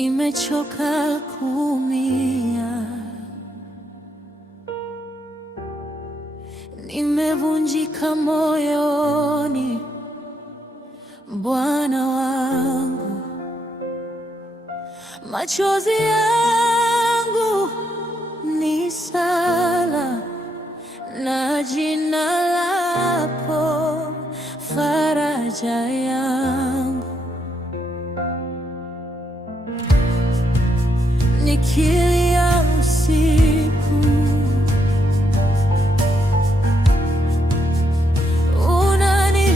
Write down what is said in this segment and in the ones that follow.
Nimechoka kuumia, nimevunjika moyoni, Bwana wangu. Machozi yangu ni sala na jina lako faraja yangu. Nikilia usiku,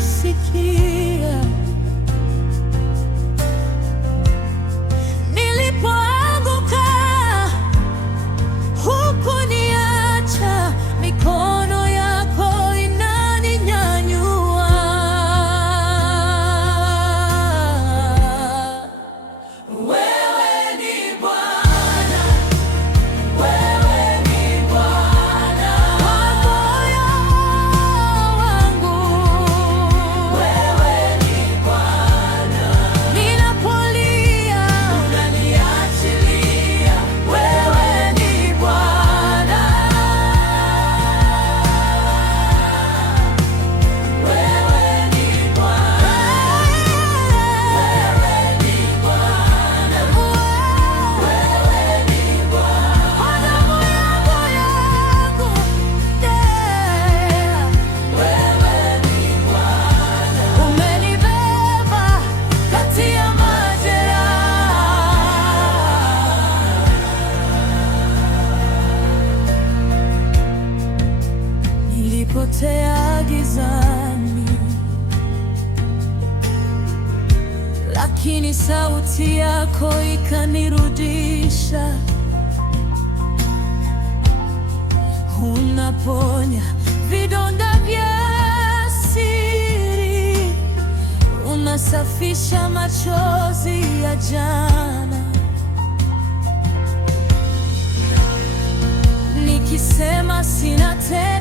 unanisikia. Nilipoanguka, hukuniacha, mikono yako inaninyanyua. Wewe ni Bwana, wewe ni Bwana wa moyo wangu. Wewe ni Bwana, ninapolia unaniachilia. Wewe ni Bwana, wewe ni Bwana, wewe ni Bwana, wewe ni Bwana, damu yangu, yeah. Wewe ni Bwana, umenibeba kati ya majeraha. Nilipotea gizani, lakini sauti yako ikanirudisha. Unaponya vidonda vya siri, unasafisha machozi ya jana. Nikisema sina tena